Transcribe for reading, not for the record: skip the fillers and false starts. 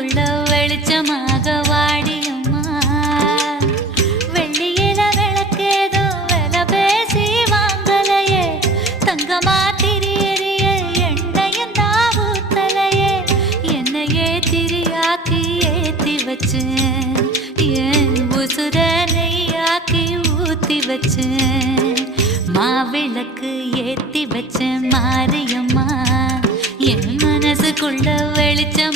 மனசுக்குள்ள வெளிச்சமாக வாடியம்மா. வெள்ளியில விளக்கேதோ வில பேசி வாங்கலையே, தங்கமா திரியறிய எண்ணையும் தாவூத்தலையே. என்னையே திரியாக்கி ஏத்தி வச்சேன், என் உசுர நெய்யாக்கி ஊத்தி வச்சேன். மாவிளக்கு ஏத்தி வச்சேன் மாரியம்மா, என் மனசுக்குள்ள வெளிச்சம்